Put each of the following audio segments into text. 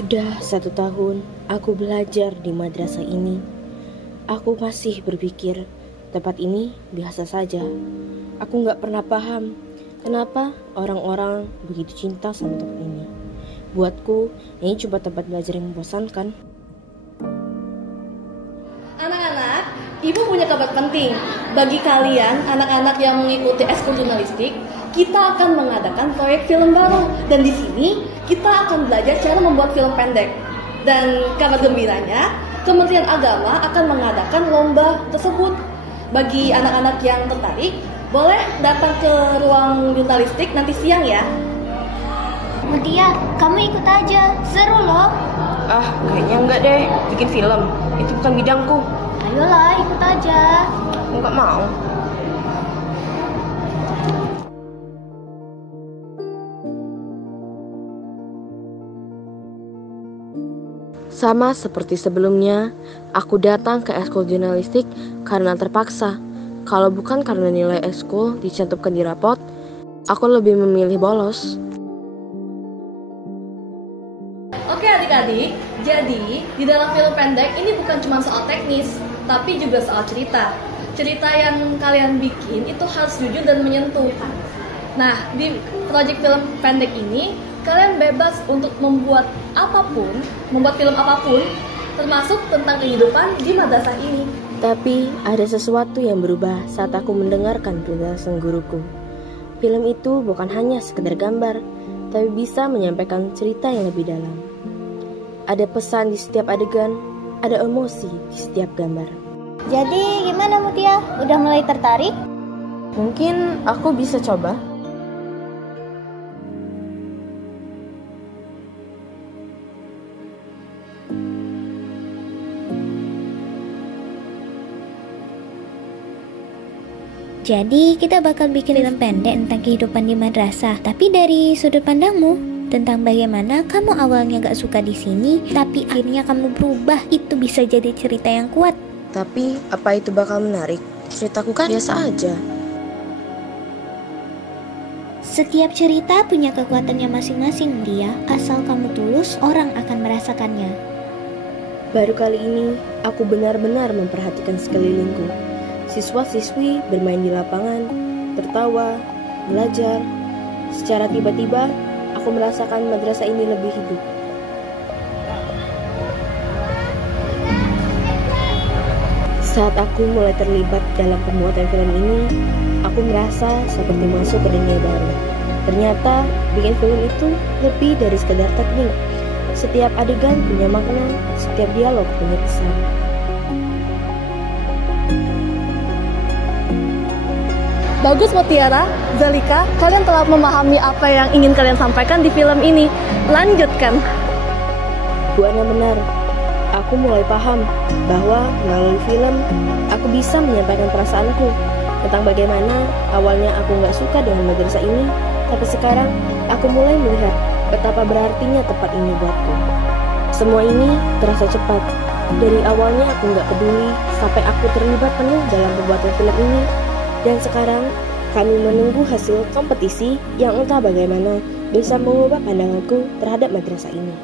Sudah 1 tahun aku belajar di madrasah ini. Aku masih berpikir tempat ini biasa saja. Aku gak pernah paham kenapa orang-orang begitu cinta sama tempat ini. Buatku, ini cuma tempat belajar yang membosankan. Anak-anak, ibu punya kabar penting. Bagi kalian, anak-anak yang mengikuti ekskul jurnalistik, kita akan mengadakan proyek film baru. Dan di sini, kita akan belajar cara membuat film pendek. Dan kabar gembiranya, Kementerian Agama akan mengadakan lomba tersebut. Bagi anak-anak yang tertarik, boleh datang ke ruang jurnalistik nanti siang ya. Mutia, kamu ikut aja, seru loh. Kayaknya enggak deh, bikin film. Itu bukan bidangku. Ayolah, ikut aja. Enggak mau. Sama seperti sebelumnya, aku datang ke ekskul jurnalistik karena terpaksa. Kalau bukan karena nilai ekskul dicantumkan di rapot, aku lebih memilih bolos. Oke adik-adik, jadi di dalam film pendek ini bukan cuma soal teknis, tapi juga soal cerita. Cerita yang kalian bikin itu harus jujur dan menyentuh. Nah, di proyek film pendek ini, kalian bebas untuk membuat film apapun, termasuk tentang kehidupan di madrasah ini. Tapi ada sesuatu yang berubah saat aku mendengarkan penjelasan guruku. Film itu bukan hanya sekedar gambar, tapi bisa menyampaikan cerita yang lebih dalam. Ada pesan di setiap adegan, ada emosi di setiap gambar. Jadi gimana Mutia? Udah mulai tertarik? Mungkin aku bisa coba. Jadi kita bakal bikin film pendek tentang kehidupan di madrasah, tapi dari sudut pandangmu, tentang bagaimana kamu awalnya gak suka di sini, tapi akhirnya kamu berubah. Itu bisa jadi cerita yang kuat. Tapi apa itu bakal menarik? Ceritaku kan biasa aja. Setiap cerita punya kekuatannya masing-masing, dia. Asal kamu tulus, orang akan merasakannya. Baru kali ini, aku benar-benar memperhatikan sekelilingku. Siswa-siswi bermain di lapangan, tertawa, belajar. Secara tiba-tiba, aku merasakan madrasah ini lebih hidup. Saat aku mulai terlibat dalam pembuatan film ini, aku merasa seperti masuk ke dunia baru. Ternyata, bikin film itu lebih dari sekadar teknik. Setiap adegan punya makna, setiap dialog punya pesan. Bagus Mutiara, Zalika, kalian telah memahami apa yang ingin kalian sampaikan di film ini. Lanjutkan. Bu Ana benar. Aku mulai paham bahwa melalui film, aku bisa menyampaikan perasaanku tentang bagaimana awalnya aku gak suka dengan madrasah ini, tapi sekarang aku mulai melihat betapa berartinya tempat ini buatku. Semua ini terasa cepat. Dari awalnya aku gak peduli, sampai aku terlibat penuh dalam pembuatan film ini. Dan sekarang kami menunggu hasil kompetisi yang entah bagaimana bisa mengubah pandanganku terhadap madrasah ini.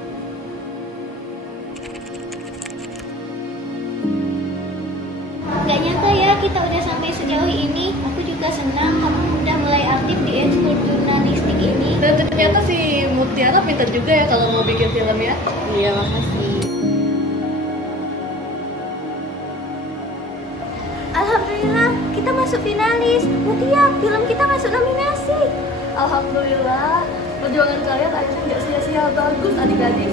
Gak nyangka ya kita udah sampai sejauh ini. Aku juga senang kamu udah mulai aktif di ekskul jurnalistik ini. Dan ternyata si Mutiara pintar juga ya kalau mau bikin film ya. Iya, makasih. Alhamdulillah, kita masuk finalis. Mutia, film kita masuk nominasi. Alhamdulillah, perjuangan kalian akhirnya nggak sia-sia. Bagus adik-adik.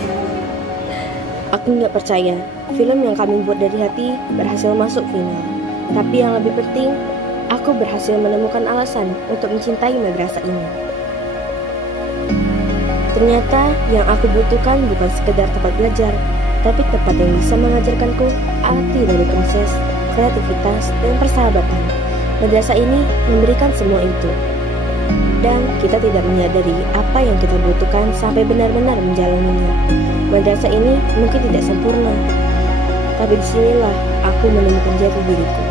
Aku nggak percaya film yang kami buat dari hati berhasil masuk final. Tapi yang lebih penting, aku berhasil menemukan alasan untuk mencintai madrasah ini. Ternyata yang aku butuhkan bukan sekedar tempat belajar, tapi tempat yang bisa mengajarkanku arti dari proses, kreativitas, dan persahabatan. Madrasah ini memberikan semua itu. Dan kita tidak menyadari apa yang kita butuhkan sampai benar-benar menjalaninya. Madrasah ini mungkin tidak sempurna, tapi disinilah aku menemukan jati diriku.